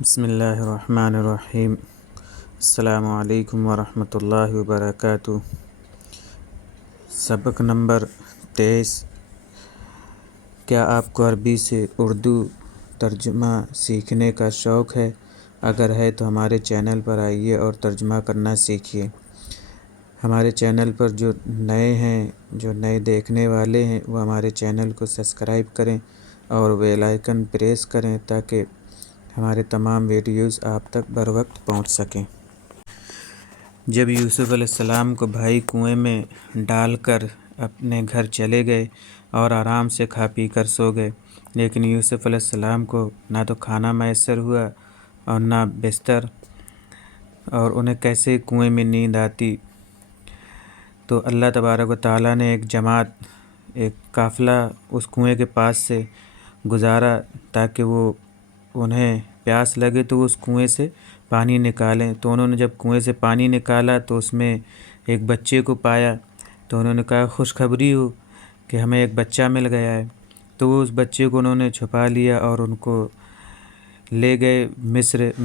بسم اللہ الرحمن الرحیم۔ السلام علیکم ورحمۃ اللہ وبرکاتہ۔ سبق نمبر 23۔ کیا آپ کو عربی سے اردو ترجمہ سیکھنے کا شوق ہے؟ اگر ہے تو ہمارے چینل پر آئیے اور ترجمہ کرنا سیکھیے۔ ہمارے چینل پر جو نئے ہیں، جو نئے دیکھنے والے ہیں، وہ ہمارے چینل کو سبسکرائب کریں اور بیل آئیکن پریس کریں تاکہ ہمارے تمام ویڈیوز آپ تک بر وقت پہنچ سکیں۔ جب یوسف علیہ السلام کو بھائی کنویں میں ڈال کر اپنے گھر چلے گئے اور آرام سے کھا پی کر سو گئے، لیکن یوسف علیہ السلام کو نہ تو کھانا میسر ہوا اور نہ بستر، اور انہیں کیسے کنویں میں نیند آتی۔ تو اللہ تبارک و تعالیٰ نے ایک جماعت، ایک قافلہ اس کنویں کے پاس سے گزارا تاکہ وہ انہیں پیاس لگے تو وہ اس کنویں سے پانی نکالیں۔ تو انہوں نے جب کنویں سے پانی نکالا تو اس میں ایک بچے کو پایا، تو انہوں نے کہا خوشخبری ہو کہ ہمیں ایک بچہ مل گیا ہے۔ تو وہ اس بچے کو انہوں نے چھپا لیا اور ان کو لے گئے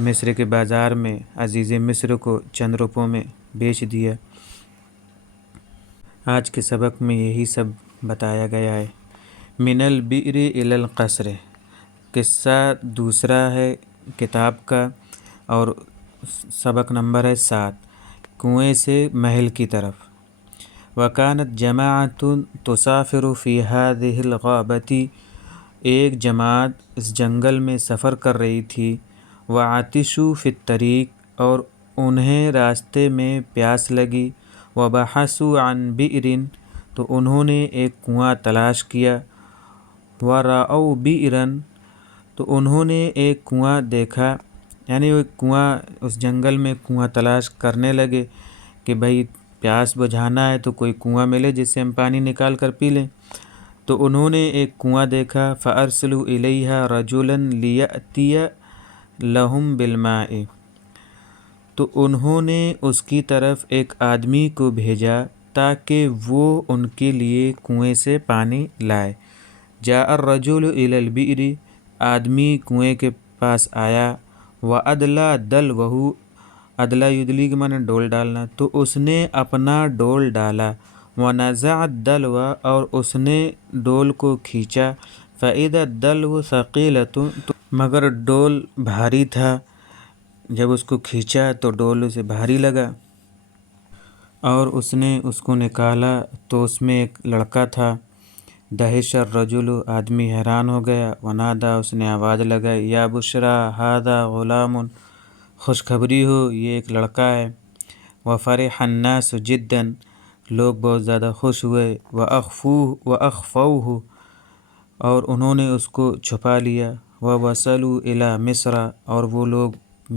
مصر کے بازار میں، عزیز مصر کو چند روپوں میں بیچ دیا۔ آج کے سبق میں یہی سب بتایا گیا ہے۔ من البئر الی القصر، قصہ دوسرا ہے کتاب کا اور سبق نمبر ہے 7، کنویں سے محل کی طرف۔ وکانت جماعۃ تسافر فی هذه الغابۃ، ایک جماعت اس جنگل میں سفر کر رہی تھی۔ وعطشوا فی الطریق، اور انہیں راستے میں پیاس لگی۔ وبحثوا عن بئر، تو انہوں نے ایک کنواں تلاش کیا۔ ورأوا بئرا، تو انہوں نے ایک کنواں دیکھا، یعنی وہ کنواں، اس جنگل میں کنواں تلاش کرنے لگے کہ بھئی پیاس بجھانا ہے تو کوئی کنواں ملے جس سے ہم پانی نکال کر پی لیں۔ تو انہوں نے ایک کنواں دیکھا۔ فأرسلوا الیہا رجلا لیأتی لہم بالماء، تو انہوں نے اس کی طرف ایک آدمی کو بھیجا تاکہ وہ ان کے لیے کنویں سے پانی لائے۔ جاء الرجل الی البئر، آدمی کنویں کے پاس آیا۔ وأدلی دلوہ، ادلا یدلی کے معنی ڈول ڈالنا، تو اس نے اپنا ڈول ڈالا۔ ونزع الدلو، اور اس نے ڈول کو کھینچا۔ فإذا الدلو ثقیلۃ، مگر ڈول بھاری تھا۔ جب اس کو کھینچا تو ڈول اسے بھاری لگا اور اس نے اس کو نکالا تو اس میں ایک لڑکا تھا۔ دہش الرجل، آدمی حیران ہو گیا۔ ونادیٰ، اس نے آواز لگائی، یا بشریٰ ھذا غلام، خوشخبری ہو یہ ایک لڑکا ہے۔ وفرح الناس جدا، لوگ بہت زیادہ خوش ہوئے۔ وأخفوہ، اور انہوں نے اس کو چھپا لیا۔ ووصلوا الی مصر، اور وہ لوگ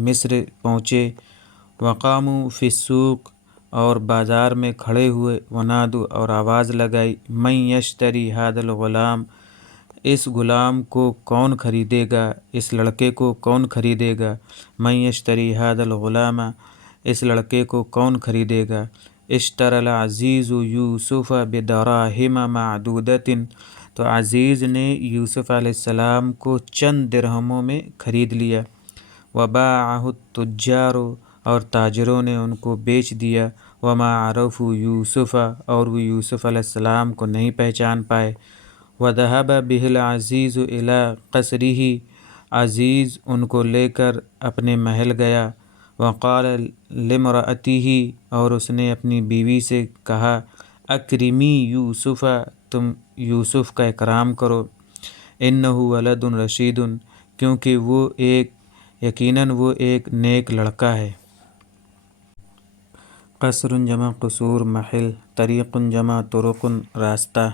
مصر پہنچے۔ وقاموا فی السوق، اور بازار میں کھڑے ہوئے۔ ونادوا، اور آواز لگائی، من یشتری ھذا الغلام، اس غلام کو کون خریدے گا، اس لڑکے کو کون خریدے گا۔ من یشتری ھذا الغلام، اس لڑکے کو کون خریدے گا۔ اشتری العزیز یوسف بدراہم معدودۃ، تو عزیز نے یوسف علیہ السلام کو چند درہموں میں خرید لیا۔ وباعہ التجار، اور تاجروں نے ان کو بیچ دیا۔ وما عرفوا یوسف، اور وہ یوسف علیہ السلام کو نہیں پہچان پائے۔ وذهب به العزیز الی قصرہ، عزیز ان کو لے کر اپنے محل گیا۔ وقال لامرأتہ، اور اس نے اپنی بیوی سے کہا، اکرمی یوسف، تم یوسف کا اکرام کرو۔ انہ ولد رشید، کیونکہ وہ یقیناً وہ ایک نیک لڑکا ہے۔ قصر جمع قصور، محل۔ طریق جمع طرق، راستہ۔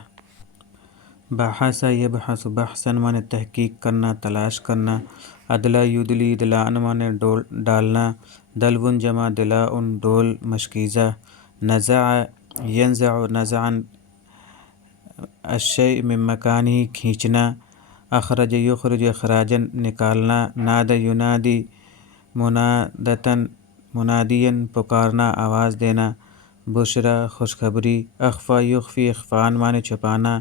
بحث یبحث بحثا معنی تحقیق کرنا، تلاش کرنا۔ ادلی یدلی ادلاء معنی ڈالنا۔ دلو جمع دلاء، ڈول مشکیزہ۔ نزع ینزع نزعا، الشیء من مکانہ کھینچنا۔ اخرج یخرج اخراجا نکالنا۔ نادی ینادی منادۃ منادیا پکارنا، آواز دینا۔ بشری خوشخبری۔ اخفی یخفی اخفاء معنی چھپانا۔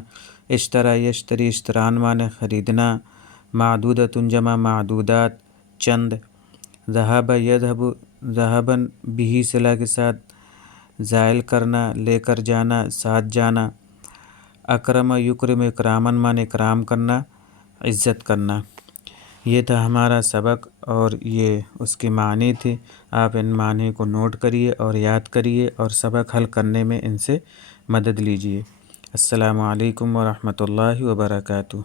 اشتری یشتری اشتراء معنی خریدنا۔ معدودۃ جمع معدودات، چند۔ ذہب یذہب، ذہباً بھی صلہ کے ساتھ زائل کرنا، لے کر جانا، ساتھ جانا۔ اکرم یکرم، اکراماً من اکرام کرنا، عزت کرنا۔ یہ تھا ہمارا سبق اور یہ اس کی معنی تھی۔ آپ ان معنی کو نوٹ کریے اور یاد کریے اور سبق حل کرنے میں ان سے مدد لیجیے۔ السلام علیکم ورحمۃ اللہ وبرکاتہ۔